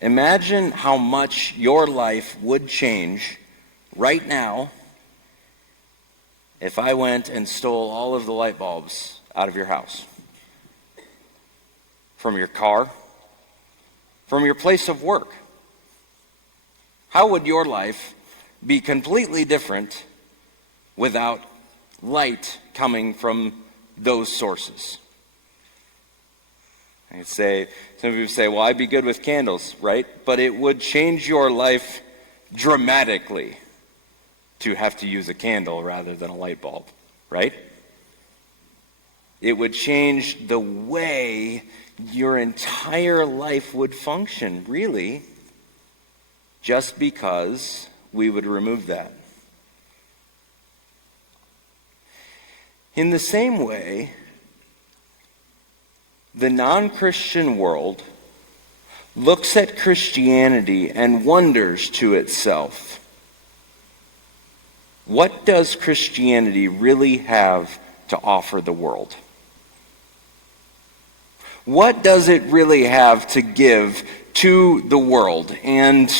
Imagine how much your life would change right now if I went and stole all of the light bulbs out of your house, from your car, from your place of work. How would your life be completely different without light coming from those sources? I say, some people say, well, I'd be good with candles, right? But it would change your life dramatically to have to use a candle rather than a light bulb, right? It would change the way your entire life would function, really, just because we would remove that. In the same way, the non-Christian world looks at Christianity and wonders to itself, what does Christianity really have to offer the world? What does it really have to give to the world? And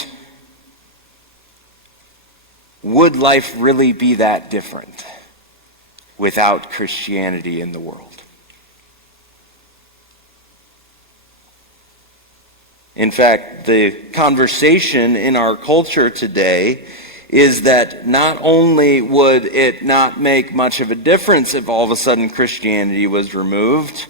would life really be that different without Christianity in the world? In fact, the conversation in our culture today is that not only would it not make much of a difference if all of a sudden Christianity was removed,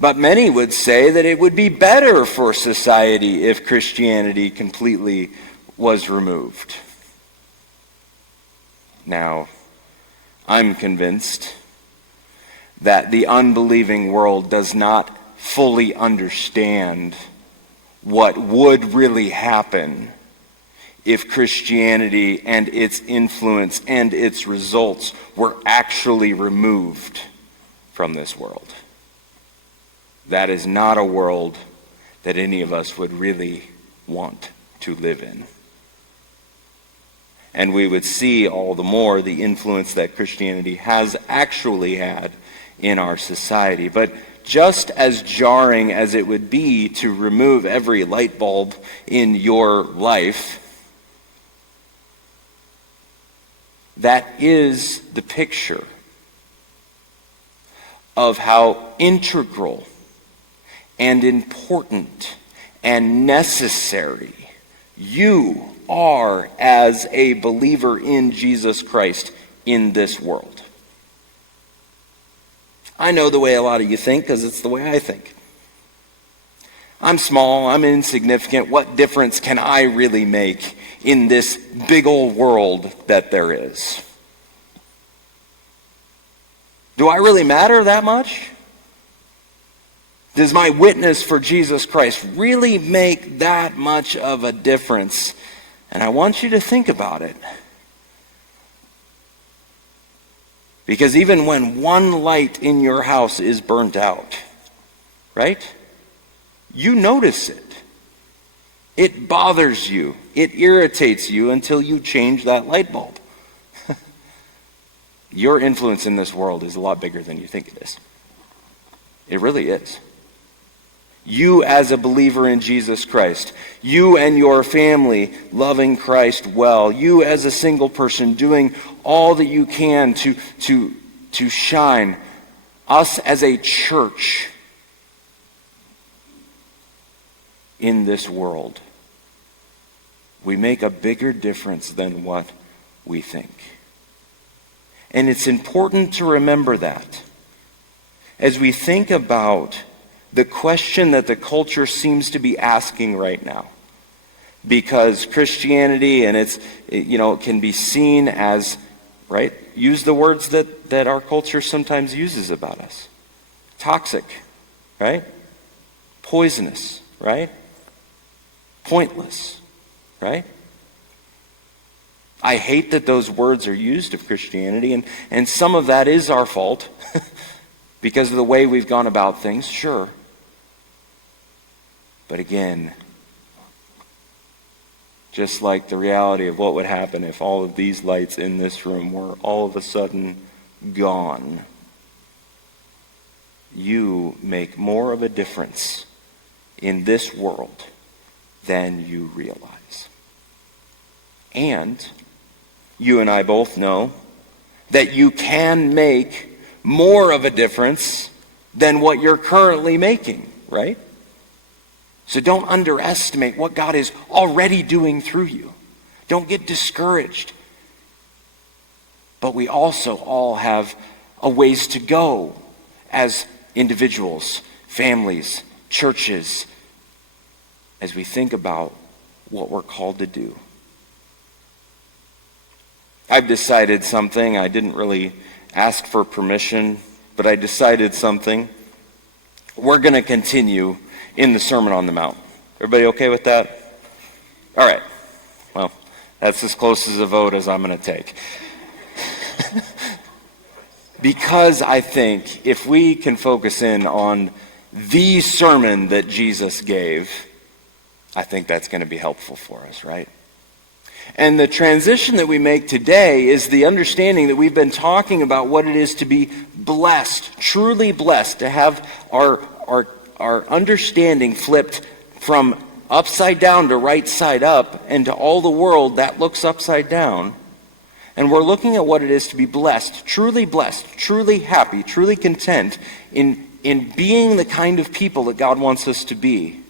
but many would say that it would be better for society if Christianity completely was removed. Now, I'm convinced that the unbelieving world does not fully understand what would really happen if Christianity and its influence and its results were actually removed from this world. That is not a world that any of us would really want to live in. And we would see all the more the influence that Christianity has actually had in our society. But just as jarring as it would be to remove every light bulb in your life, that is the picture of how integral and important and necessary you are as a believer in Jesus Christ in this world. I know the way a lot of you think because it's the way I think. I'm small, I'm insignificant. What difference can I really make in this big old world that there is? Do I really matter that much? Does my witness for Jesus Christ really make that much of a difference? And I want you to think about it. Because even when one light in your house is burnt out, right? You notice it. It bothers you. It irritates you until you change that light bulb. Your influence in this world is a lot bigger than you think it is. It really is. You as a believer in Jesus Christ, you and your family loving Christ well, you as a single person doing all that you can to shine, us as a church in this world, we make a bigger difference than what we think. And it's important to remember that as we think about the question that the culture seems to be asking right now. Because Christianity and its, can be seen as, right, use the words that our culture sometimes uses about us. Toxic, right? Poisonous, right? Pointless, right? I hate that those words are used of Christianity, and some of that is our fault because of the way we've gone about things, sure. But again, just like the reality of what would happen if all of these lights in this room were all of a sudden gone, you make more of a difference in this world than you realize. And you and I both know that you can make more of a difference than what you're currently making, right? So don't underestimate what God is already doing through you. Don't get discouraged. But we also all have a ways to go as individuals, families, churches, as we think about what we're called to do. I've decided something. I didn't really ask for permission, but I decided something. We're going to continue in the Sermon on the Mount. Everybody okay with that? All right. Well, that's as close as a vote as I'm going to take. Because I think if we can focus in on the sermon that Jesus gave, I think that's going to be helpful for us, right? And the transition that we make today is the understanding that we've been talking about what it is to be blessed, truly blessed, to have our understanding flipped from upside down to right side up, and to all the world that looks upside down. And we're looking at what it is to be blessed, truly happy, truly content in being the kind of people that God wants us to be.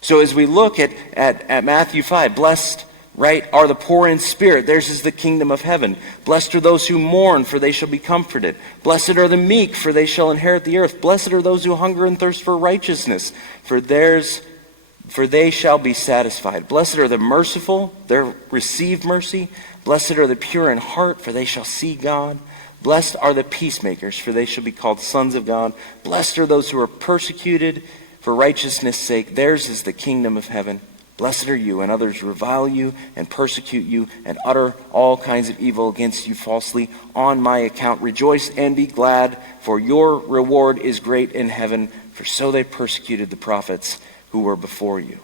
So as we look at Matthew 5, blessed, right, are the poor in spirit. Theirs is the kingdom of heaven. Blessed are those who mourn, for they shall be comforted. Blessed are the meek, for they shall inherit the earth. Blessed are those who hunger and thirst for righteousness, for they shall be satisfied. Blessed are the merciful, they receive mercy. Blessed are the pure in heart, for they shall see God. Blessed are the peacemakers, for they shall be called sons of God. Blessed are those who are persecuted for righteousness' sake. Theirs is the kingdom of heaven. Blessed are you, and others revile you and persecute you and utter all kinds of evil against you falsely on my account. Rejoice and be glad, for your reward is great in heaven, for so they persecuted the prophets who were before you.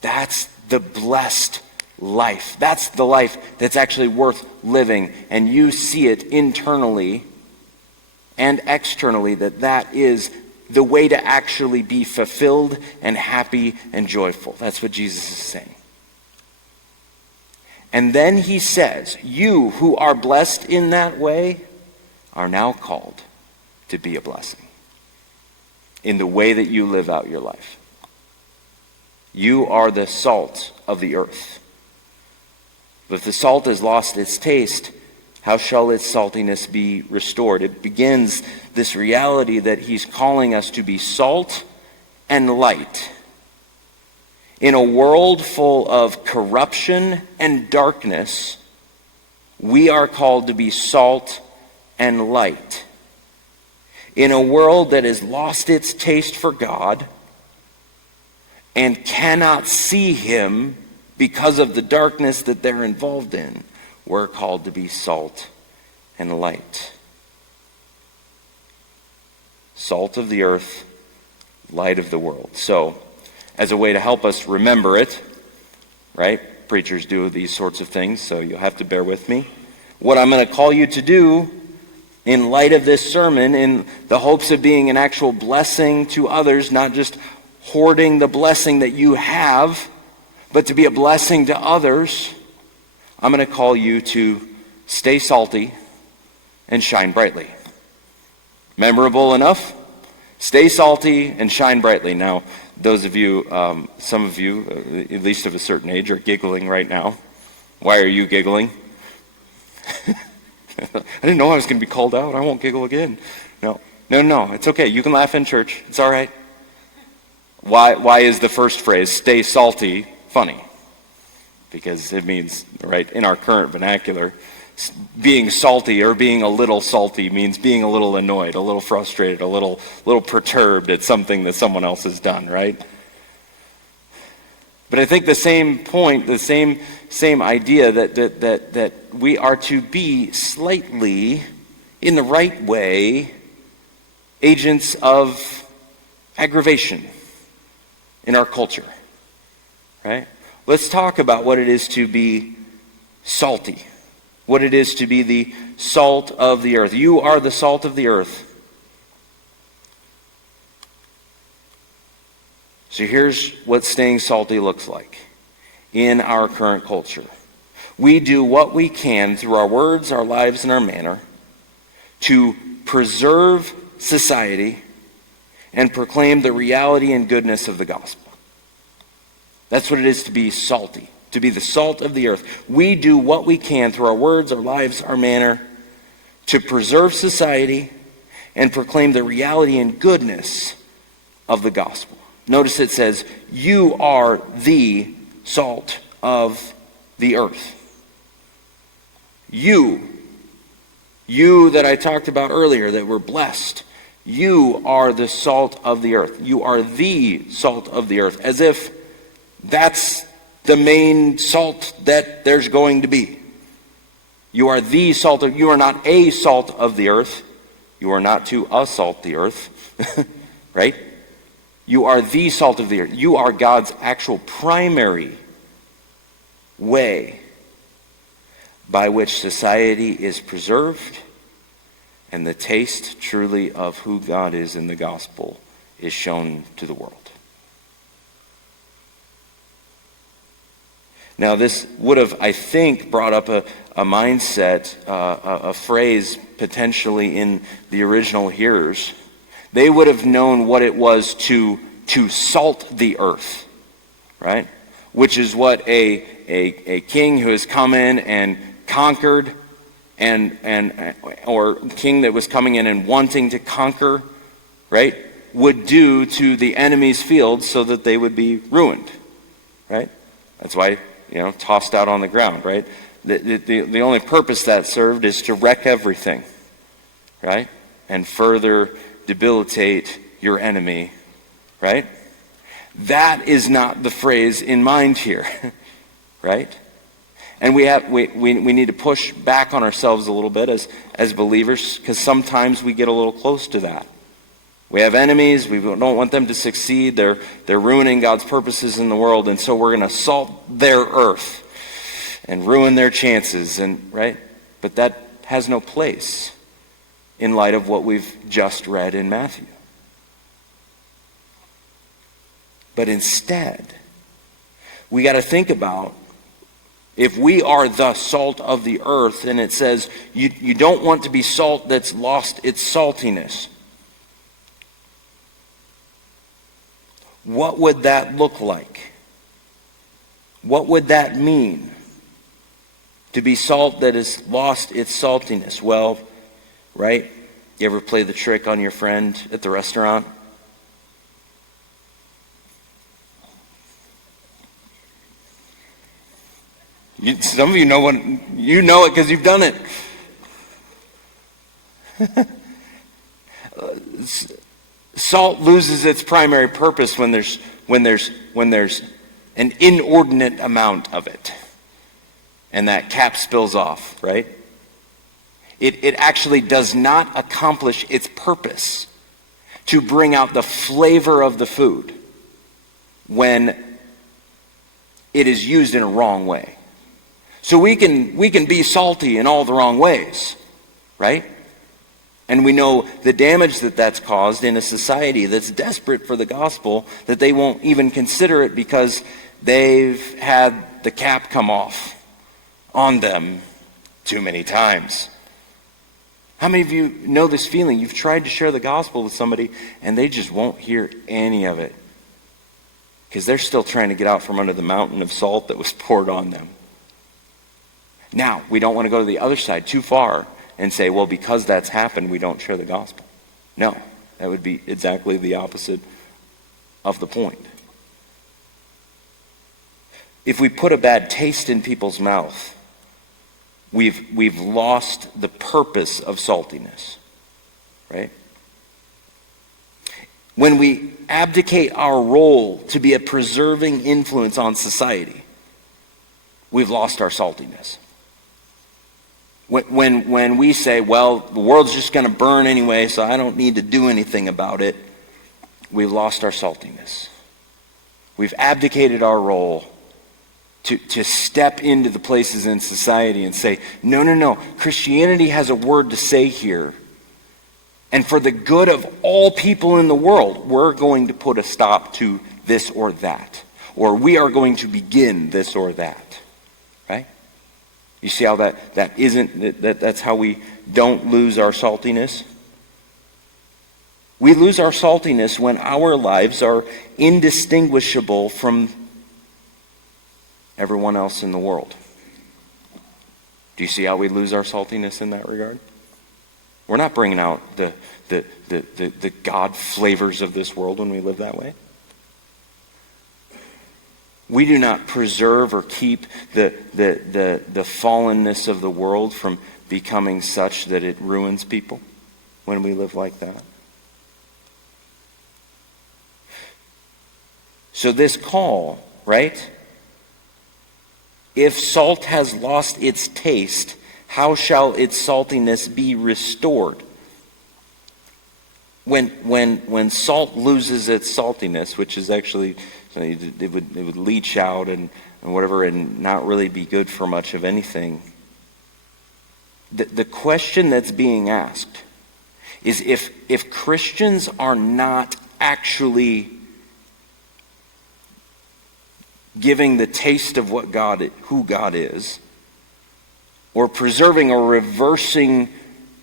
That's the blessed life. That's the life that's actually worth living. And you see it internally and externally that is the way to actually be fulfilled and happy and joyful. That's what Jesus is saying. And then he says, you who are blessed in that way are now called to be a blessing in the way that you live out your life. You are the salt of the earth. But if the salt has lost its taste, how shall its saltiness be restored? It begins this reality that he's calling us to be salt and light. In a world full of corruption and darkness, we are called to be salt and light. In a world that has lost its taste for God and cannot see him because of the darkness that they're involved in, we're called to be salt and light. Salt of the earth, light of the world. So, as a way to help us remember it, right? Preachers do these sorts of things, so you'll have to bear with me. What I'm going to call you to do in light of this sermon, in the hopes of being an actual blessing to others, not just hoarding the blessing that you have, but to be a blessing to others, I'm going to call you to stay salty and shine brightly. Memorable enough? Stay salty and shine brightly. Now, those of you, some of you, at least of a certain age, are giggling right now. Why are you giggling? I didn't know I was going to be called out. I won't giggle again. No, it's okay. You can laugh in church. It's all right. Why is the first phrase, stay salty, funny? Because it means, right, in our current vernacular, being salty or being a little salty means being a little annoyed, a little frustrated, a little perturbed at something that someone else has done, right? But I think the same point, the same idea that we are to be slightly, in the right way, agents of aggravation in our culture, right? Let's talk about what it is to be salty, what it is to be the salt of the earth. You are the salt of the earth. So here's what staying salty looks like in our current culture. We do what we can through our words, our lives, and our manner to preserve society and proclaim the reality and goodness of the gospel. That's what it is to be salty, to be the salt of the earth. We do what we can through our words, our lives, our manner to preserve society and proclaim the reality and goodness of the gospel. Notice it says, you are the salt of the earth. You that I talked about earlier, that were blessed, you are the salt of the earth. You are the salt of the earth, as if that's the main salt that there's going to be. You are the salt of, you are not a salt of the earth. You are not to assault the earth, right? You are the salt of the earth. You are God's actual primary way by which society is preserved and the taste truly of who God is in the gospel is shown to the world. Now, this would have, I think, brought up a mindset, a phrase potentially in the original hearers. They would have known what it was to salt the earth, right? Which is what a king who has come in and conquered or king that was coming in and wanting to conquer, right, would do to the enemy's field so that they would be ruined, right? That's why, tossed out on the ground, right? The only purpose that served is to wreck everything, right? And further debilitate your enemy, right? That is not the phrase in mind here, right? And we need to push back on ourselves a little bit as believers, because sometimes we get a little close to that. We have enemies. We don't want them to succeed. They're ruining God's purposes in the world, and so we're going to salt their earth and ruin their chances, and right? But that has no place in light of what we've just read in Matthew. But instead, we got to think about, if we are the salt of the earth, and it says you don't want to be salt that's lost its saltiness. What would that look like? What would that mean? To be salt that has lost its saltiness. Well, right? You ever play the trick on your friend at the restaurant? Some of you know it because you've done it. Salt loses its primary purpose when there's an inordinate amount of it, and that cap spills off, right? It actually does not accomplish its purpose to bring out the flavor of the food when it is used in a wrong way. So we can be salty in all the wrong ways, right? And we know the damage that's caused in a society that's desperate for the gospel, that they won't even consider it because they've had the cap come off on them too many times. How many of you know this feeling? You've tried to share the gospel with somebody and they just won't hear any of it because they're still trying to get out from under the mountain of salt that was poured on them. Now, we don't want to go to the other side too far and say, well, because that's happened, we don't share the gospel. No, that would be exactly the opposite of the point. If we put a bad taste in people's mouth, we've lost the purpose of saltiness, right? When we abdicate our role to be a preserving influence on society, we've lost our saltiness. When we say, well, the world's just going to burn anyway, so I don't need to do anything about it, we've lost our saltiness. We've abdicated our role to step into the places in society and say, no, Christianity has a word to say here. And for the good of all people in the world, we're going to put a stop to this or that. Or we are going to begin this or that. Right? You see how that's how we don't lose our saltiness? We lose our saltiness when our lives are indistinguishable from everyone else in the world. Do you see how we lose our saltiness in that regard? We're not bringing out the God flavors of this world when we live that way. We do not preserve or keep the fallenness of the world from becoming such that it ruins people when we live like that. So this call, right? If salt has lost its taste, how shall its saltiness be restored? When salt loses its saltiness, which is actually, it would leach out and whatever and not really be good for much of anything. The question that's being asked is if Christians are not actually giving the taste of who God is, or preserving or reversing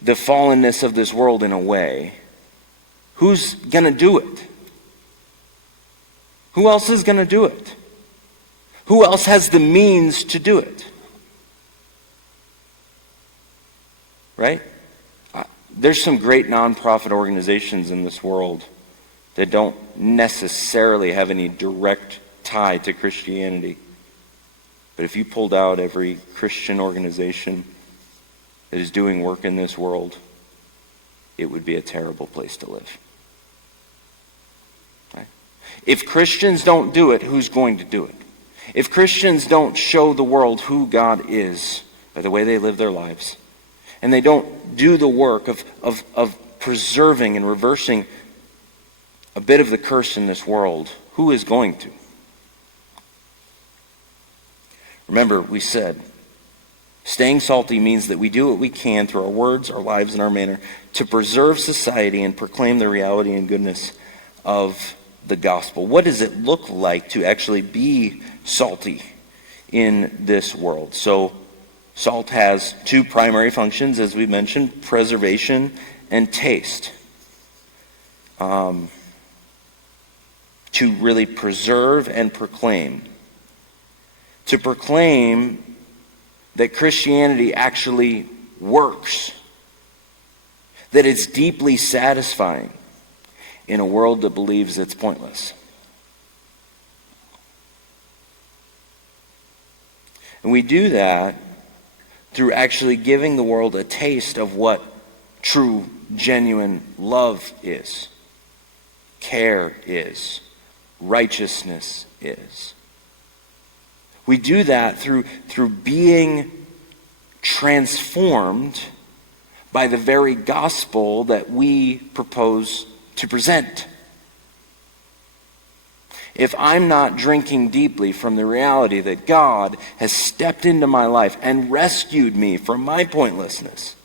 the fallenness of this world in a way, who's going to do it? Who else is going to do it? Who else has the means to do it? Right? There's some great nonprofit organizations in this world that don't necessarily have any direct tie to Christianity. But if you pulled out every Christian organization that is doing work in this world, it would be a terrible place to live. Right? If Christians don't do it, who's going to do it? If Christians don't show the world who God is by the way they live their lives, and they don't do the work of preserving and reversing a bit of the curse in this world, who is going to? Remember, we said, staying salty means that we do what we can through our words, our lives, and our manner to preserve society and proclaim the reality and goodness of the gospel. What does it look like to actually be salty in this world? So, salt has two primary functions, as we mentioned, preservation and taste. To really preserve and proclaim. To proclaim that Christianity actually works. That it's deeply satisfying in a world that believes it's pointless. And we do that through actually giving the world a taste of what true, genuine love is, care is, righteousness is. We do that through being transformed by the very gospel that we propose to present. If I'm not drinking deeply from the reality that God has stepped into my life and rescued me from my pointlessness,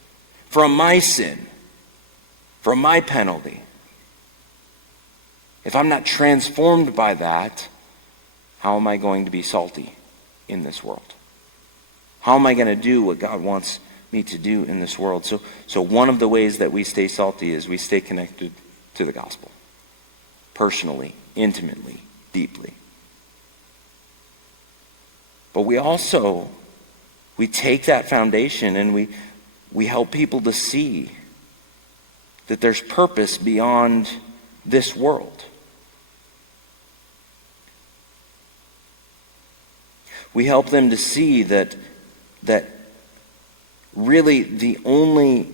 from my sin, from my penalty, if I'm not transformed by that, how am I going to be salty in this world? How am I going to do what God wants me to do in this world? So one of the ways that we stay salty is we stay connected to the gospel. Personally, intimately, deeply. But we take that foundation and we help people to see that there's purpose beyond this world. We help them to see that really the only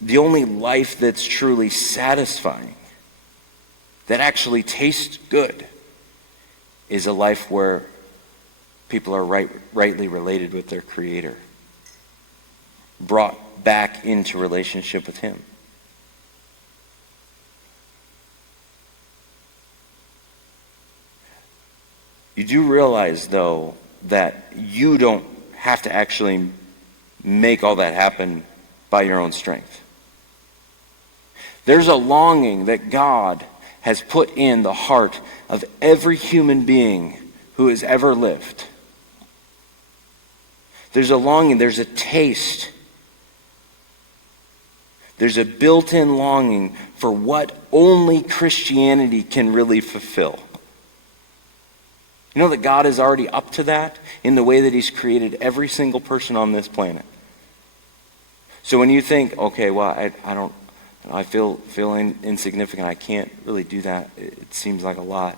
life that's truly satisfying, that actually tastes good, is a life where people are rightly related with their Creator, brought back into relationship with Him. You do realize, though, that you don't have to actually make all that happen by your own strength. There's a longing that God has put in the heart of every human being who has ever lived. There's a longing, there's a taste. There's a built-in longing for what only Christianity can really fulfill. You know that God is already up to that in the way that He's created every single person on this planet. So when you think, okay, well, I feel insignificant, I can't really do that, it seems like a lot.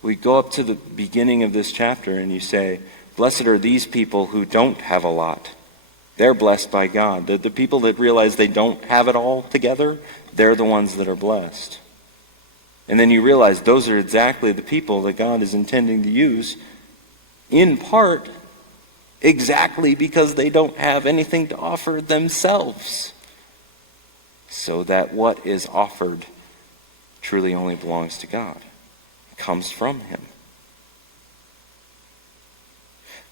We go up to the beginning of this chapter and you say, blessed are these people who don't have a lot. They're blessed by God. The people that realize they don't have it all together, they're the ones that are blessed. And then you realize those are exactly the people that God is intending to use, in part, exactly because they don't have anything to offer themselves. So that what is offered truly only belongs to God. It comes from Him.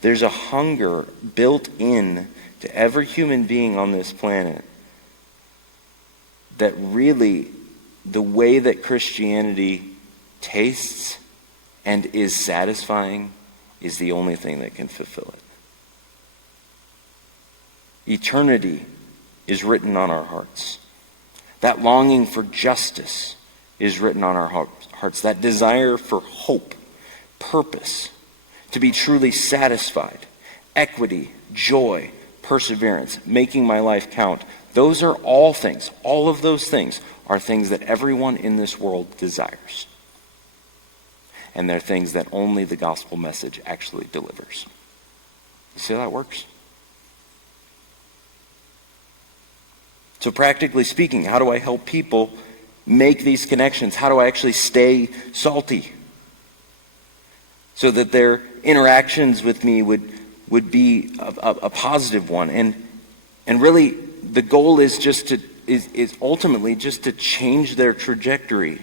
There's a hunger built in to every human being on this planet that really the way that Christianity tastes and is satisfying is the only thing that can fulfill it. Eternity is written on our hearts. That longing for justice is written on our hearts. That desire for hope, purpose, to be truly satisfied, equity, joy, perseverance, making my life count. Those are all things. All of those things are things that everyone in this world desires. And they're things that only the gospel message actually delivers. You see how that works? So practically speaking, how do I help people make these connections? How do I actually stay salty? So that their interactions with me would be a positive one. And really, the goal is ultimately just to change their trajectory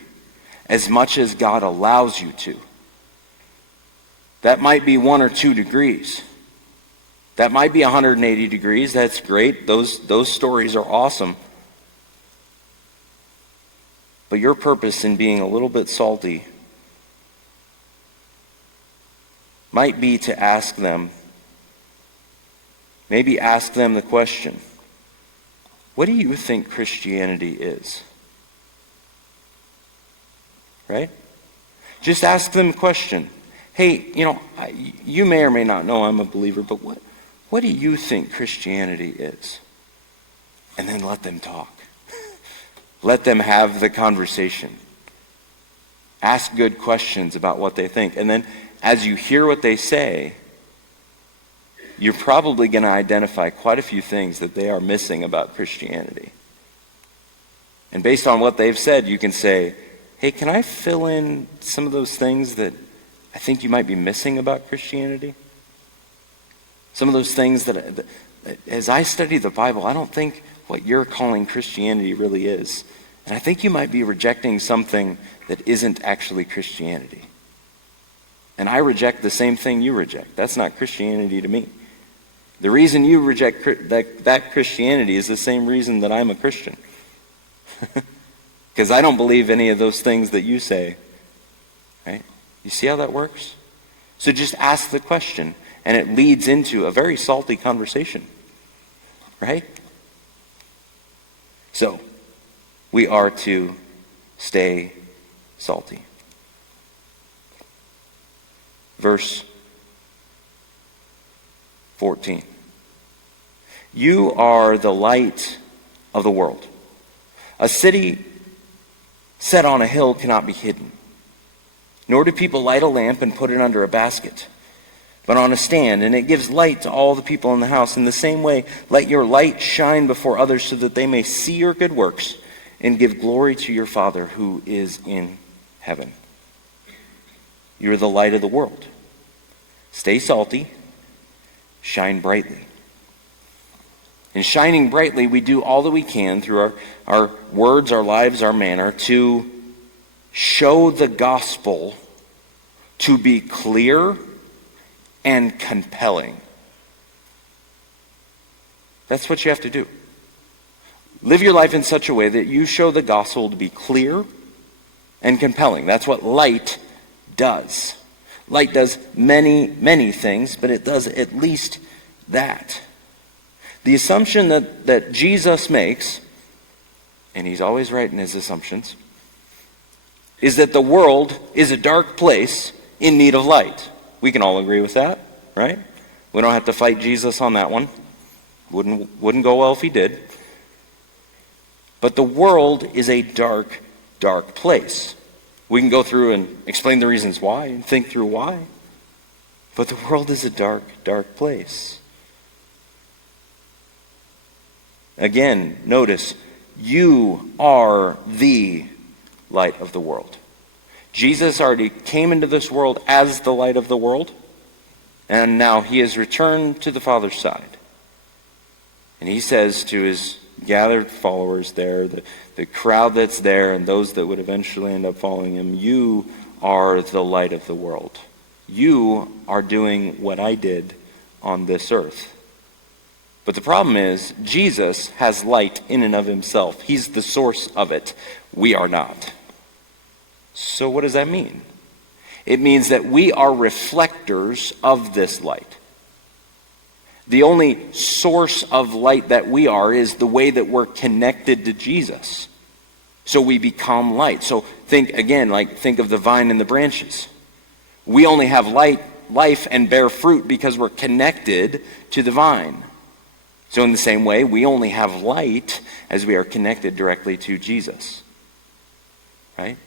as much as God allows you to. That might be 1 or 2 degrees. That might be 180 degrees. That's great. Those stories are awesome. But your purpose in being a little bit salty might be to ask them the question, what do you think Christianity is? Right? Just ask them a question. Hey, you may or may not know I'm a believer, but what do you think Christianity is? And then let them talk. Let them have the conversation. Ask good questions about what they think. And then as you hear what they say, you're probably going to identify quite a few things that they are missing about Christianity. And based on what they've said, you can say, hey, can I fill in some of those things that I think you might be missing about Christianity? Some of those things that as I study the Bible, I don't think what you're calling Christianity really is. And I think you might be rejecting something that isn't actually Christianity. And I reject the same thing you reject. That's not Christianity to me. The reason you reject that Christianity is the same reason that I'm a Christian. Because I don't believe any of those things that you say. Right? You see how that works? So just ask the question, and it leads into a very salty conversation. Right? So, we are to stay salty. Verse 14. You are the light of the world. A city set on a hill cannot be hidden. Nor do people light a lamp and put it under a basket, but on a stand, and it gives light to all the people in the house. In the same way, let your light shine before others so that they may see your good works and give glory to your Father who is in heaven. You are the light of the world. Stay salty, shine brightly. In shining brightly, we do all that we can through our words, our lives, our manner, to show the gospel to be clear and compelling. That's what you have to do. Live your life in such a way that you show the gospel to be clear and compelling. That's what light does. Light does many, many things, but it does at least that. The assumption that Jesus makes, and he's always right in his assumptions, is that the world is a dark place in need of light. We can all agree with that, right? We don't have to fight Jesus on that one. Wouldn't go well if he did. But the world is a dark, dark place. We can go through and explain the reasons why and think through why. But the world is a dark, dark place. Again, notice, you are the light of the world. Jesus already came into this world as the light of the world, and now he has returned to the Father's side. And he says to his gathered followers there, the crowd that's there and those that would eventually end up following him, you are the light of the world. You are doing what I did on this earth. But the problem is, Jesus has light in and of himself. He's the source of it. We are not. So what does that mean? It means that we are reflectors of this light. The only source of light that we are is the way that we're connected to Jesus. So we become light. So think of the vine and the branches. We only have life and bear fruit because we're connected to the vine. So in the same way, we only have light as we are connected directly to Jesus. Right?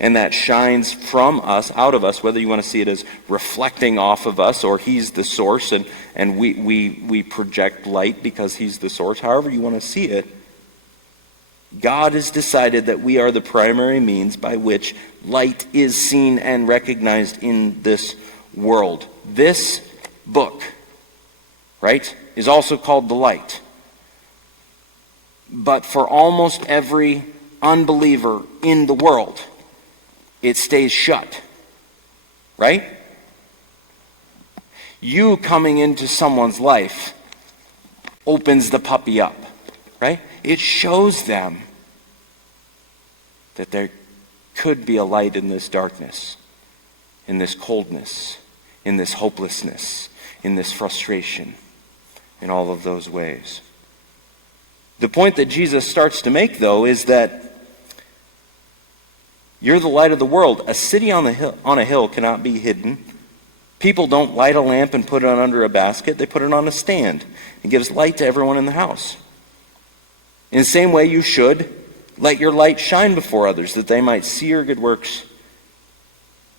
And that shines from us, out of us, whether you want to see it as reflecting off of us or he's the source and we project light because he's the source. However you want to see it, God has decided that we are the primary means by which light is seen and recognized in this world. This book, right, is also called the light. But for almost every unbeliever in the world, it stays shut. Right? You coming into someone's life opens the puppy up. Right? It shows them that there could be a light in this darkness, in this coldness, in this hopelessness, in this frustration, in all of those ways. The point that Jesus starts to make, though, is that you're the light of the world. A city on a hill cannot be hidden. People don't light a lamp and put it under a basket. They put it on a stand. It gives light to everyone in the house. In the same way, you should let your light shine before others, that they might see your good works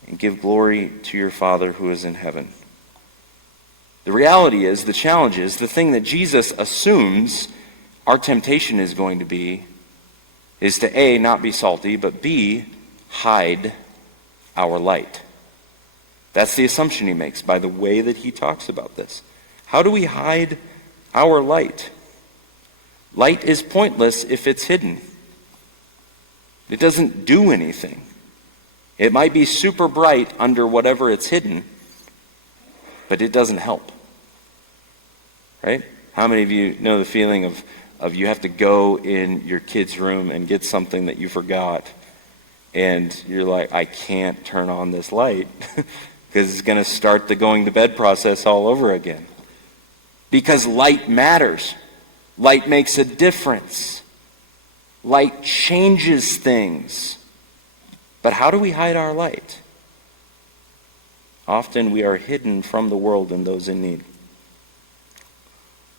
and give glory to your Father who is in heaven. The reality is, the challenge is, the thing that Jesus assumes our temptation is going to be is to A, not be salty, but B, hide our light. That's the assumption he makes by the way that he talks about this. How do we hide our light? Light is pointless if it's hidden. It doesn't do anything. It might be super bright under whatever it's hidden, but it doesn't help. Right? How many of you know the feeling of you have to go in your kid's room and get something that you forgot, and you're like, I can't turn on this light because it's going to start the going to bed process all over again. Because light matters. Light makes a difference. Light changes things. But how do we hide our light? Often we are hidden from the world and those in need.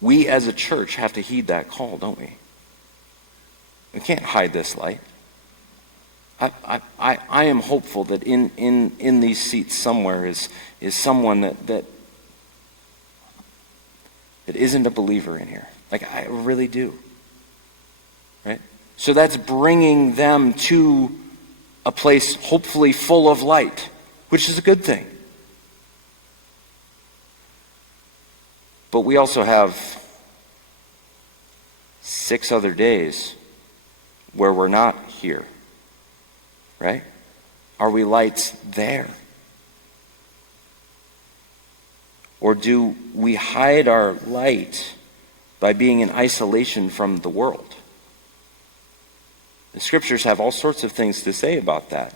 We as a church have to heed that call, don't we? We can't hide this light. I am hopeful that in these seats somewhere is someone that isn't a believer in here. Like, I really do. Right? So that's bringing them to a place hopefully full of light, which is a good thing. But we also have 6 other days where we're not here. Right? Are we lights there? Or do we hide our light by being in isolation from the world? The scriptures have all sorts of things to say about that.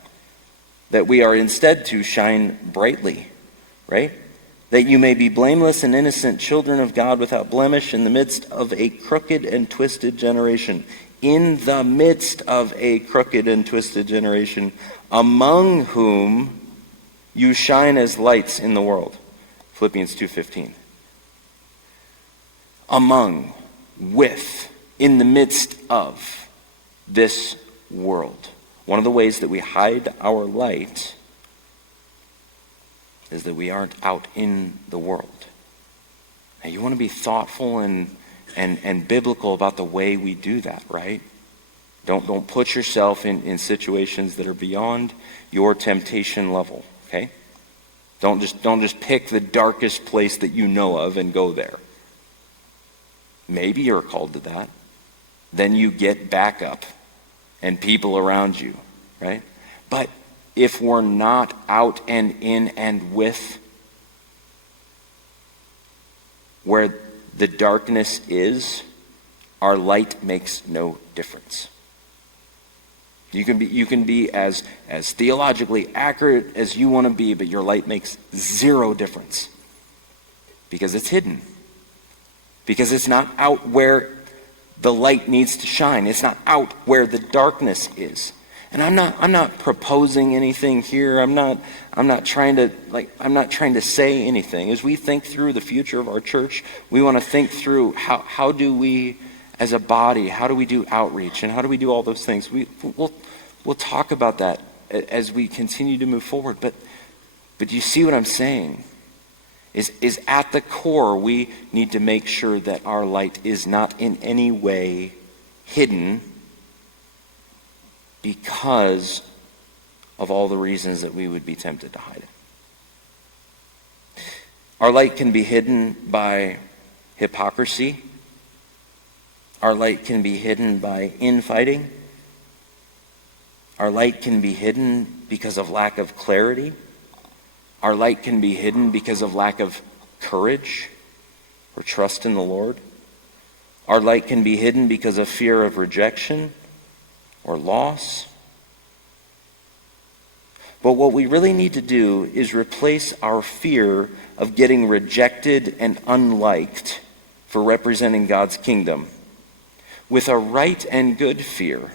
That we are instead to shine brightly, right? That you may be blameless and innocent children of God without blemish in the midst of a crooked and twisted generation. In the midst of a crooked and twisted generation, among whom you shine as lights in the world. Philippians 2:15. Among, with, in the midst of this world. One of the ways that we hide our light is that we aren't out in the world. Now, you want to be thoughtful and biblical about the way we do that, right? Don't put yourself in situations that are beyond your temptation level, okay? Don't just pick the darkest place that you know of and go there. Maybe you're called to that. Then you get backup and people around you, right? But if we're not out and in and with where the darkness is, our light makes no difference. You can be as theologically accurate as you want to be, but your light makes zero difference. Because it's hidden. Because it's not out where the light needs to shine. It's not out where the darkness is. And I'm not proposing anything here. I'm not trying to say anything. As we think through the future of our church, we want to think through how do we, as a body, how do we do outreach and how do we do all those things? We'll talk about that as we continue to move forward. But you see what I'm saying? Is at the core, we need to make sure that our light is not in any way hidden because of all the reasons that we would be tempted to hide it. Our light can be hidden by hypocrisy. Our light can be hidden by infighting. Our light can be hidden because of lack of clarity. Our light can be hidden because of lack of courage or trust in the Lord. Our light can be hidden because of fear of rejection or loss. But what we really need to do is replace our fear of getting rejected and unliked for representing God's kingdom with a right and good fear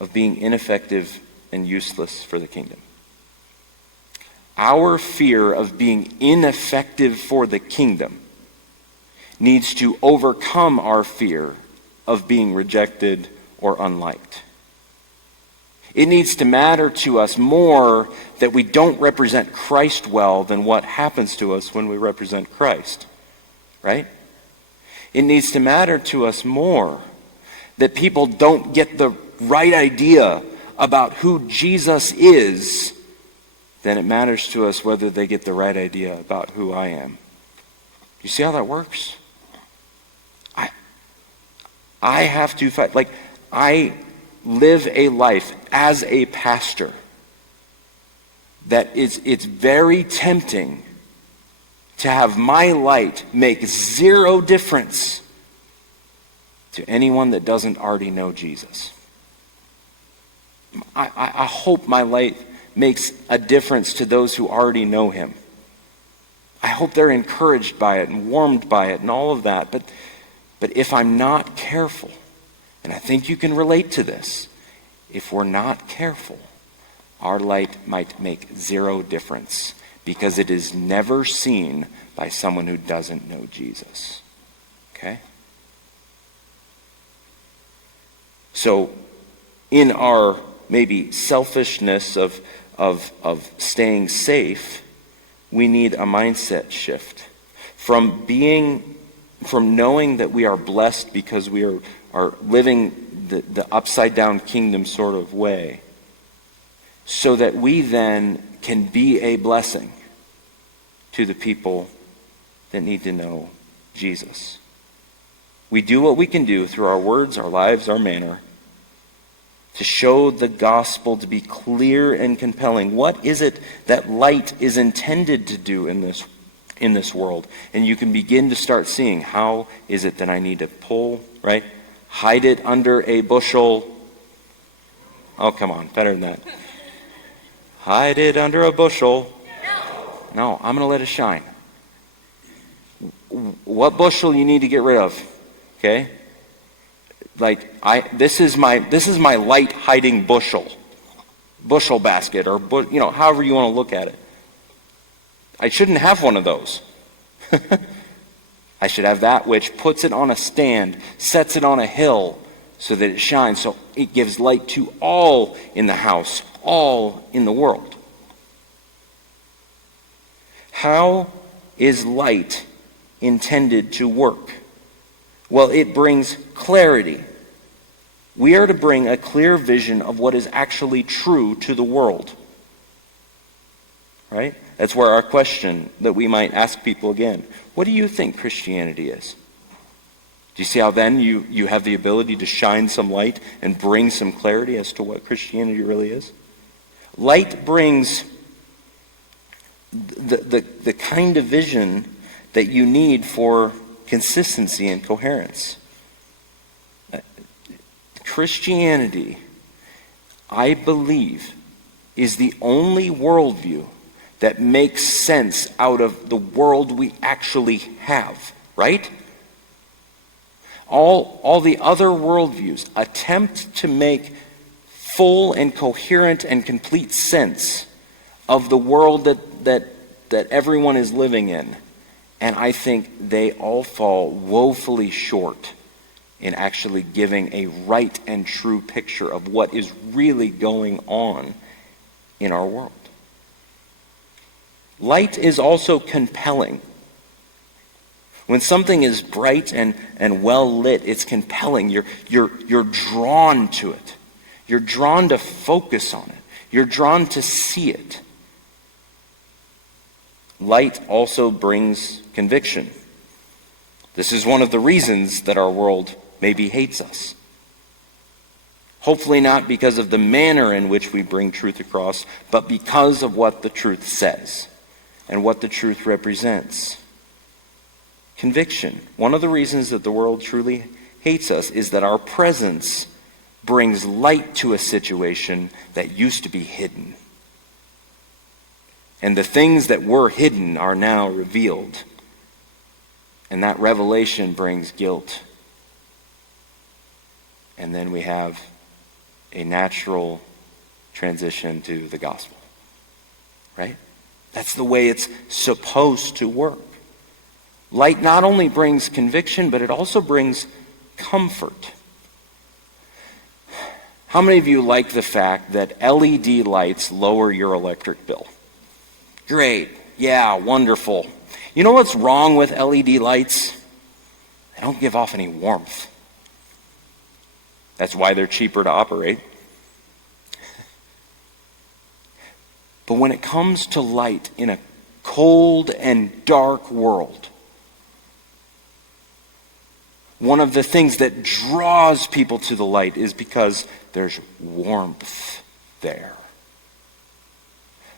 of being ineffective and useless for the kingdom. Our fear of being ineffective for the kingdom needs to overcome our fear of being rejected or unliked. It needs to matter to us more that we don't represent Christ well than what happens to us when we represent Christ, right? It needs to matter to us more that people don't get the right idea about who Jesus is than it matters to us whether they get the right idea about who I am. You see how that works? I have to fight. Like, I live a life as a pastor that it's very tempting to have my light make zero difference to anyone that doesn't already know Jesus. I hope my light makes a difference to those who already know him. I hope they're encouraged by it and warmed by it and all of that. But if I'm not careful, and I think you can relate to this, if we're not careful, our light might make zero difference because it is never seen by someone who doesn't know Jesus. Okay? So, in our maybe selfishness of staying safe, we need a mindset shift from knowing that we are blessed because we are living the upside down kingdom sort of way, so that we then can be a blessing to the people that need to know Jesus. We do what we can do through our words, our lives, our manner, to show the gospel to be clear and compelling. What is it that light is intended to do in this world? And you can begin to start seeing, how is it that I need to pull, right? Hide it under a bushel. Oh, come on, better than that. Hide it under a bushel. No, I'm going to let it shine. What bushel you need to get rid of? Okay? This is my light hiding bushel basket, or however you want to look at it. I shouldn't have one of those. I should have that which puts it on a stand, sets it on a hill, so that it shines, so it gives light to all in the house, all in the world. How is light intended to work? Well, it brings clarity. We are to bring a clear vision of what is actually true to the world. Right? That's where our question that we might ask people again. What do you think Christianity is? Do you see how then you have the ability to shine some light and bring some clarity as to what Christianity really is? Light brings the kind of vision that you need for consistency and coherence. Christianity, I believe, is the only worldview that makes sense out of the world we actually have, right? All the other worldviews attempt to make full and coherent and complete sense of the world that everyone is living in. And I think they all fall woefully short in actually giving a right and true picture of what is really going on in our world. Light is also compelling. When something is bright and well lit, it's compelling. You're drawn to it. You're drawn to focus on it. You're drawn to see it. Light also brings conviction. This is one of the reasons that our world maybe hates us. Hopefully not because of the manner in which we bring truth across, but because of what the truth says and what the truth represents. Conviction. One of the reasons that the world truly hates us is that our presence brings light to a situation that used to be hidden. And the things that were hidden are now revealed. And that revelation brings guilt. And then we have a natural transition to the gospel. Right? That's the way it's supposed to work. Light not only brings conviction, but it also brings comfort. How many of you like the fact that LED lights lower your electric bill? Great. Yeah, wonderful. You know what's wrong with LED lights? They don't give off any warmth. That's why they're cheaper to operate. But when it comes to light in a cold and dark world, one of the things that draws people to the light is because there's warmth there.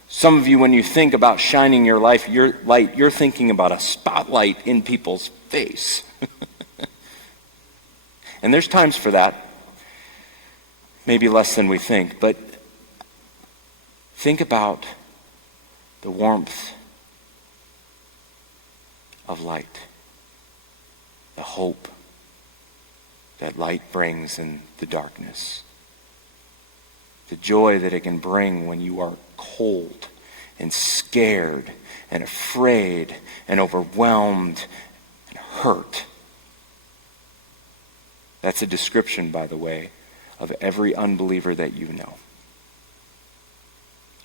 Some of you, when you think about shining your light, you're thinking about a spotlight in people's face. And there's times for that. Maybe less than we think, but think about the warmth of light, the hope that light brings in the darkness, the joy that it can bring when you are cold and scared and afraid and overwhelmed and hurt. That's a description, by the way, of every unbeliever that you know.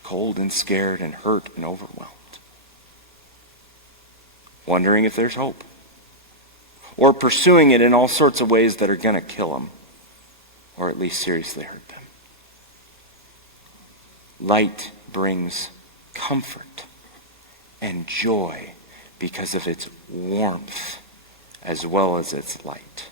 Cold and scared and hurt and overwhelmed. Wondering if there's hope. Or pursuing it in all sorts of ways that are going to kill them. Or at least seriously hurt them. Light brings comfort and joy because of its warmth as well as its light.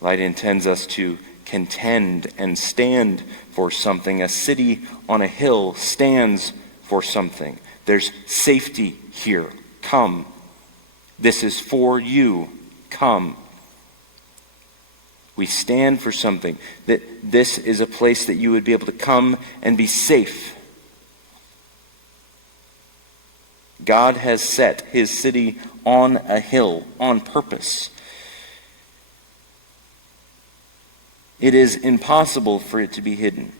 Light intends us to contend and stand for something. A city on a hill stands for something. There's safety here. Come. This is for you. Come. We stand for something, that this is a place that you would be able to come and be safe. God has set his city on a hill on purpose. It is impossible for it to be hidden.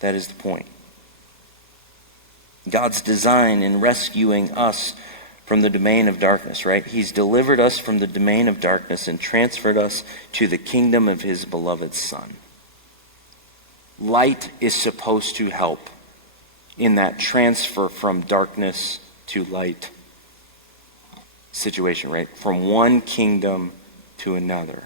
That is the point. God's design in rescuing us from the domain of darkness, right? He's delivered us from the domain of darkness and transferred us to the kingdom of his beloved Son. Light is supposed to help in that transfer from darkness to light situation, right? From one kingdom to another.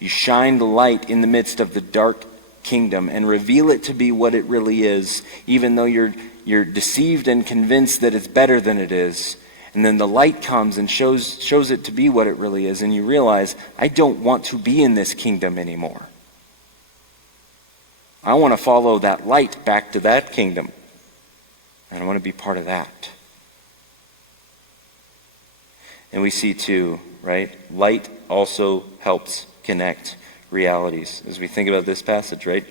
You shine the light in the midst of the dark kingdom and reveal it to be what it really is, even though you're deceived and convinced that it's better than it is. And then the light comes and shows it to be what it really is, and you realize, I don't want to be in this kingdom anymore. I want to follow that light back to that kingdom. And I want to be part of that. And we see too, right? Light also helps connect realities. As we think about this passage, right?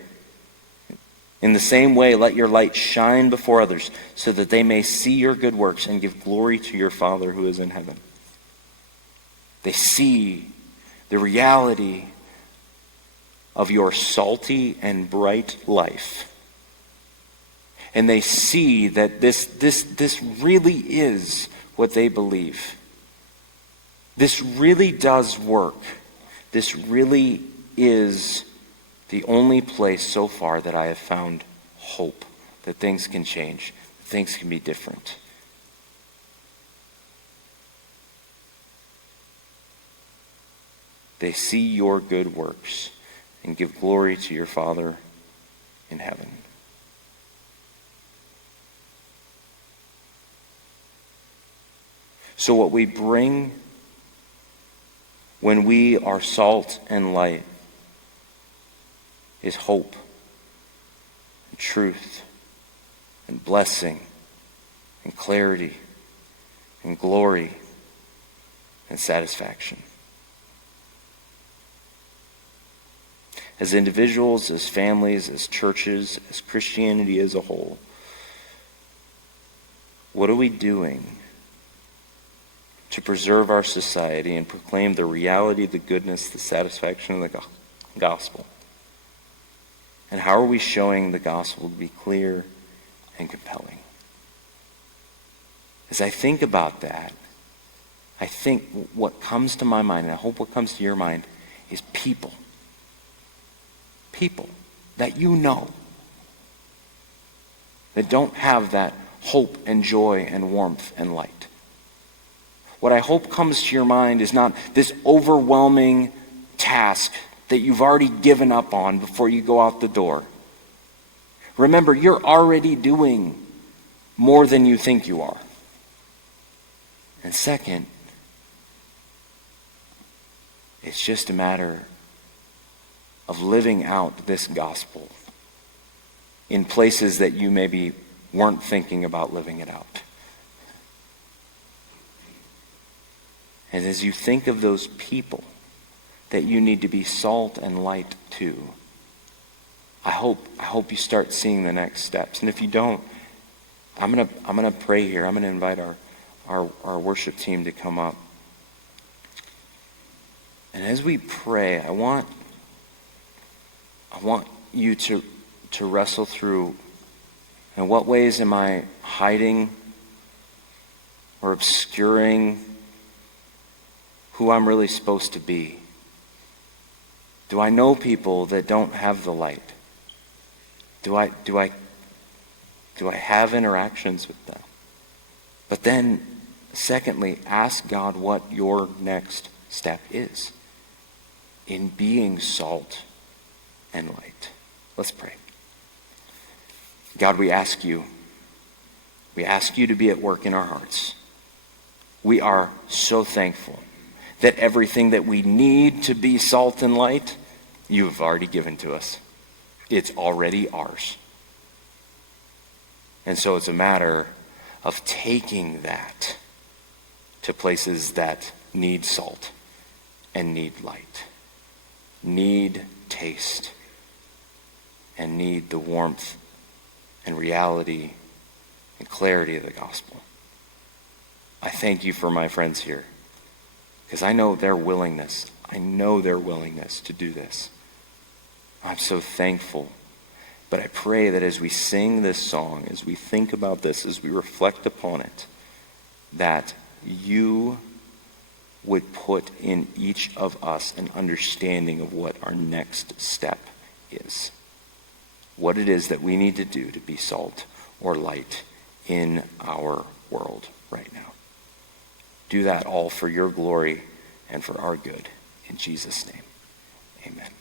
In the same way, let your light shine before others, so that they may see your good works and give glory to your Father who is in heaven. They see the reality of your salty and bright life. And they see that this really is what they believe. This really does work. This really is the only place so far that I have found hope, that things can change, things can be different. They see your good works and give glory to your Father in heaven. So what we bring when we are salt and light is hope and truth and blessing and clarity and glory and satisfaction. As individuals, as families, as churches, as Christianity as a whole, what are we doing to preserve our society and proclaim the reality, the goodness, the satisfaction of the gospel? And how are we showing the gospel to be clear and compelling? As I think about that, I think what comes to my mind, and I hope what comes to your mind, is people. People that you know, that don't have that hope and joy and warmth and light. What I hope comes to your mind is not this overwhelming task that you've already given up on before you go out the door. Remember, you're already doing more than you think you are. And second, it's just a matter of living out this gospel in places that you maybe weren't thinking about living it out. And as you think of those people that you need to be salt and light to, I hope you start seeing the next steps. And if you don't, I'm gonna pray here. I'm gonna invite our worship team to come up. And as we pray, I want you to wrestle through, in what ways am I hiding or obscuring who I'm really supposed to be? Do I know people that don't have the light? Do I have interactions with them? But then, secondly, ask God what your next step is in being salt and light. Let's pray. God, we ask you to be at work in our hearts. We are so thankful that everything that we need to be salt and light, you have already given to us. It's already ours. And so it's a matter of taking that to places that need salt and need light. need taste and need the warmth and reality and clarity of the gospel. I thank you for my friends here, because I know their willingness to do this. I'm so thankful. But I pray that as we sing this song, as we think about this, as we reflect upon it, that you would put in each of us an understanding of what our next step is. What it is that we need to do to be salt or light in our world right now. Do that all for your glory and for our good. In Jesus' name, amen.